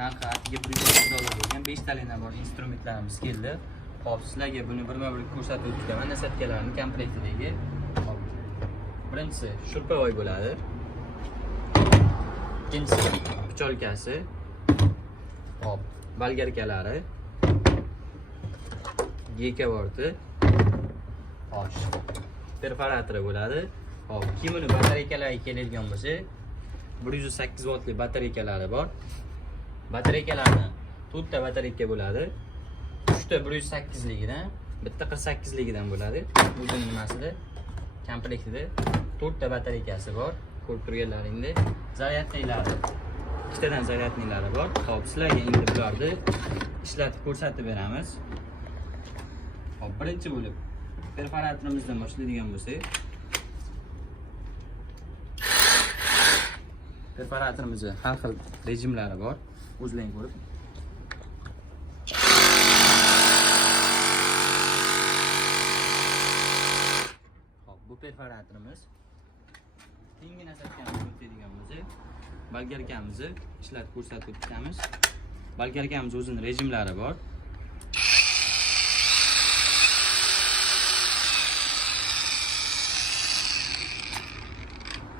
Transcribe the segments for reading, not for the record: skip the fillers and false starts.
narxi atiga $130 bo'lgan 5 tadan bor instrumentlarimiz keldi. Hop, sizlarga buni birma-bir ko'rsatib o'taman. Nasatkalarning komplektidagi. Hop. Birinchisi shurpavoy bo'ladi. Ikkinchisi picholkasi. Hop, bolgarkalari. Gekavorti. Xo'sh. Perforatori bo'ladi. Hop, kimini batareykalari keladigan bo'lsa, 108 voltli batareykalari bor. Batareykalarni 4 ta batareyka bo'ladi. 3 ta 108 ligidan, bitta 48 ligidan bo'ladi. O'zining nimasida, komplektida 4 ta batareykasi bor. Ko'rib turganlaringdek, zaryadnilari, ikkitadan zaryadnilari bor. Hop, sizlarga endi bularni ishlatib ko'rsatib beramiz. Hop, birinchi bo'lib perforatorimizdan boshlaydigan bo'lsak, perforatorimizda har xil rejimlari bor. O'zlaring ko'rib. Hop, bu perforatorimiz. Keyingi nasatkamizga o'tadigan bo'lsak, bolgarkamizni ishlatib ko'rsatib o'tamiz. Bolgarkamiz o'zining rejimlari bor.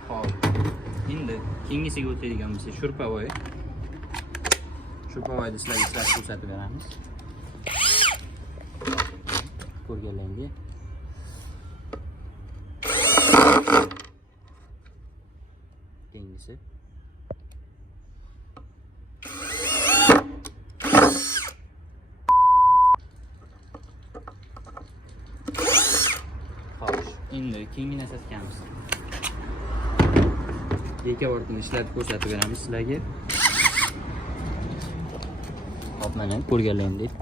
Hop. Endi keyingisiga o'tadigan bo'lsak, shurpavoy. Shurpavoyni sizlarga ishlatib ko'rsatib beramiz. Ko'rganlaringdek. Keyingisi. Xo'sh, endi keyingi nasatkamizz. Gekavortini ishlatib ko'rsatib beramiz sizlarga. Hop, mana ko'rganlaringdek.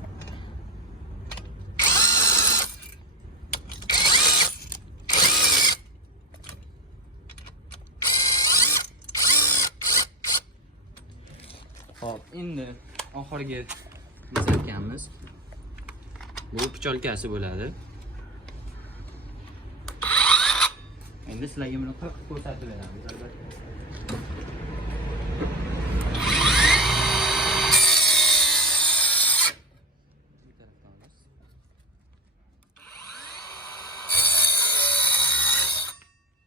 Hop, endi oxirgi nasatkamimiz. Bu picholkasi bo'ladi. Endi sizlarga buni qilib ko'rsatib beramiz albatta.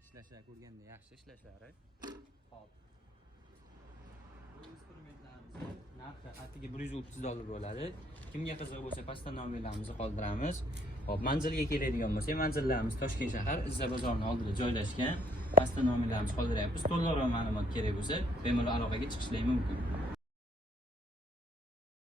Ishlashlar ko'rganda yaxshi ishlashlari. Hop. Bu instrumentlarimiz narxi atiga $130 bo'ladi. Kimga qiziq bo'lsa, pastda nomerlarimizni qoldiramiz. Hop, manzilga keladigan bo'lsak, manzillarimiz Toshkent shahar Izza bozorining oldida joylashgan. Pastda nomerlarimizni qoldiryapmiz. To'liqroq ma'lumot kerak bo'lsa, bemalol aloqaga chiqishingiz mumkin.